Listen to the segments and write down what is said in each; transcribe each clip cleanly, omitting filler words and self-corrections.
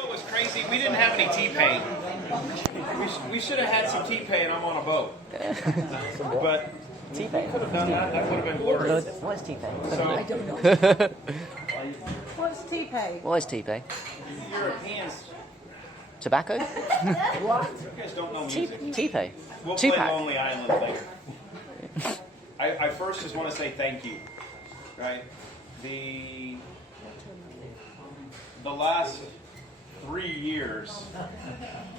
what was crazy? We didn't have any T-Pain. We should have had some T-Pain. I'm on a boat. But T-Pain. could have done that. That would have been glorious. What is T-Pain? I don't know. What's T-Pay? What is T-Pain? Europeans, Tobacco? What? you guys don't know music. T-Pain. We'll play Tupac. Lonely Island later. I first just want to say thank you. Right? The last 3 years,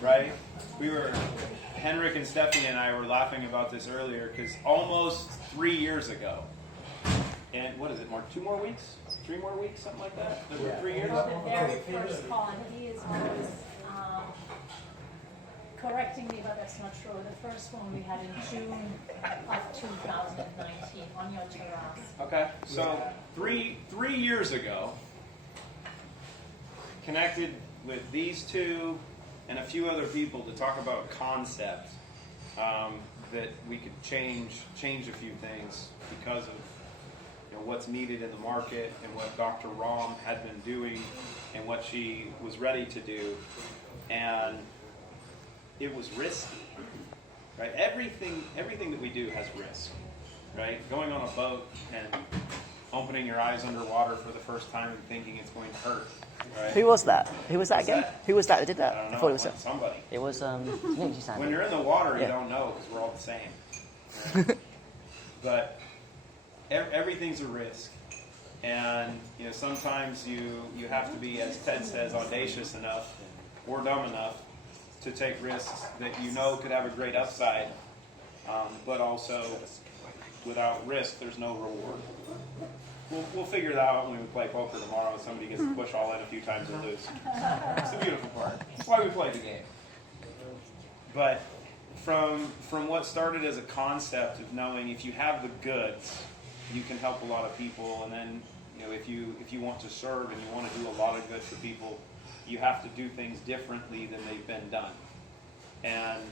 right? Henrik and Stephanie and I were laughing about this earlier because almost 3 years ago, and what is it, Mark? 2 more weeks? 3 more weeks? Something like that? 3 years? The very first call, and he is always correcting me, but that's not true. The first one we had in June of 2019 on your terrace. Okay, so three years ago, connected with these two and a few other people to talk about a concept that we could change a few things because of what's needed in the market and what Dr. Rom had been doing and what she was ready to do, and it was risky, right? Everything that we do has risk, right? Going on a boat and opening your eyes underwater for the first time and thinking it's going to hurt, right? Who was that? Who was that again? Who was that did that? I don't know. thought it was Somebody. It was Ninja Sandy. When you're in the water, you Yeah. don't know because we're all the same. Right? But everything's a risk, and sometimes you have to be, as Ted says, audacious enough or dumb enough to take risks that could have a great upside, but also without risk, there's no reward. We'll figure that out when we play poker tomorrow and somebody gets to push all in a few times and lose. It's the beautiful part. That's why we play the game. But from what started as a concept of knowing if you have the goods, you can help a lot of people, and then if you want to serve and you want to do a lot of good for people, you have to do things differently than they've been done. And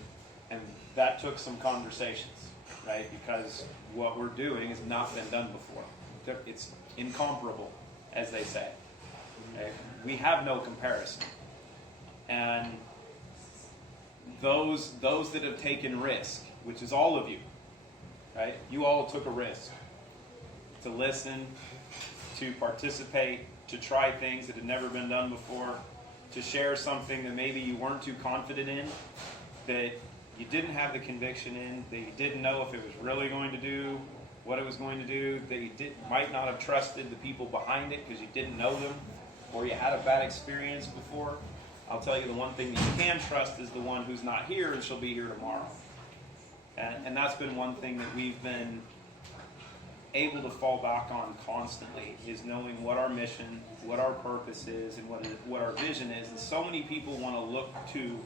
that took some conversations, right? Because what we're doing has not been done before. It's incomparable, as they say. Okay? We have no comparison. And those that have taken risk, which is all of you, right? You all took a risk to listen, to participate, to try things that had never been done before, to share something that maybe you weren't too confident in, that you didn't have the conviction in, that you didn't know if it was really going to do what it was going to do, that you might not have trusted the people behind it because you didn't know them, or you had a bad experience before. I'll tell you the one thing that you can trust is the one who's not here, and she'll be here tomorrow. And that's been one thing that we've been able to fall back on constantly, is knowing what our mission, what our purpose is, and what our vision is. And so many people want to look to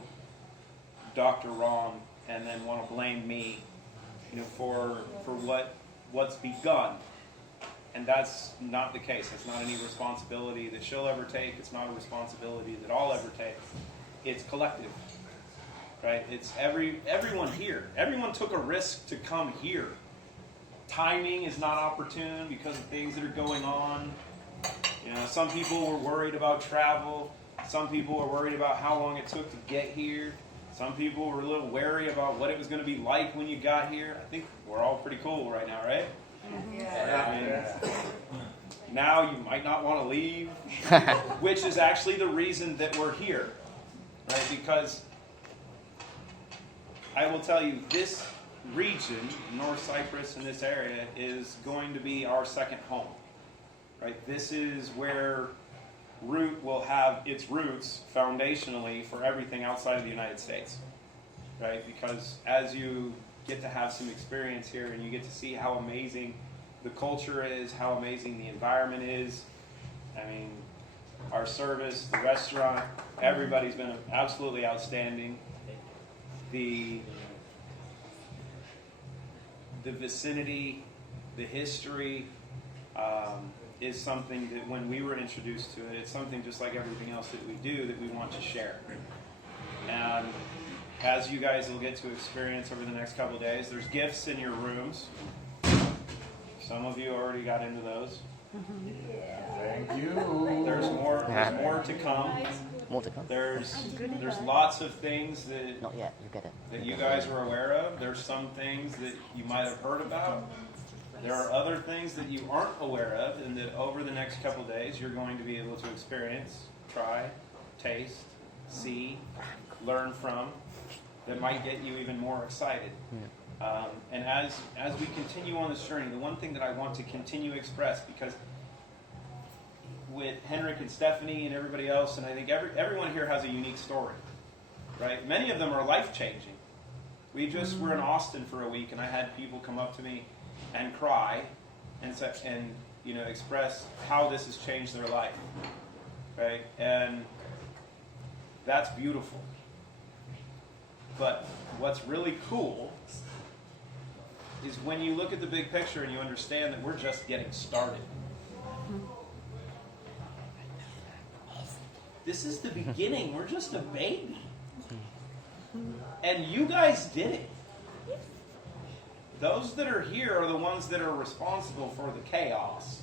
Dr. Ron and then want to blame me, for what's begun. And that's not the case. That's not any responsibility that she'll ever take. It's not a responsibility that I'll ever take. It's collective, right? It's everyone here. Everyone took a risk to come here. Timing is not opportune because of things that are going on. Some people were worried about travel. Some people were worried about how long it took to get here. Some people were a little wary about what it was going to be like when you got here. I think we're all pretty cool right now, right? Yeah. Now you might not want to leave, which is actually the reason that we're here, right? Because I will tell you, this region, North Cyprus and this area, is going to be our second home, right? This is where Root will have its roots foundationally for everything outside of the United States, right? Because as you get to have some experience here and you get to see how amazing the culture is, how amazing the environment is. I mean, our service, the restaurant, everybody's been absolutely outstanding. The vicinity, the history is something that when we were introduced to it, it's something just like everything else that we do that we want to share. And as you guys will get to experience over the next couple of days, there's gifts in your rooms. Some of you already got into those. Thank you. There's more to come. More to come. There's lots of things that Not yet. You get it. that you guys are aware of. There's some things that you might have heard about. There are other things that you aren't aware of, and that over the next couple of days you're going to be able to experience, try, taste, see, learn from, that might get you even more excited. And as we continue on this journey, the one thing that I want to continue to express, because with Henrik and Stephanie and everybody else, and I think everyone here has a unique story, right? Many of them are life-changing. We just were in Austin for a week, and I had people come up to me and cry and express how this has changed their life, right? And that's beautiful. But what's really cool is when you look at the big picture and you understand that we're just getting started. This is the beginning. We're just a baby. And you guys did it. Those that are here are the ones that are responsible for the chaos.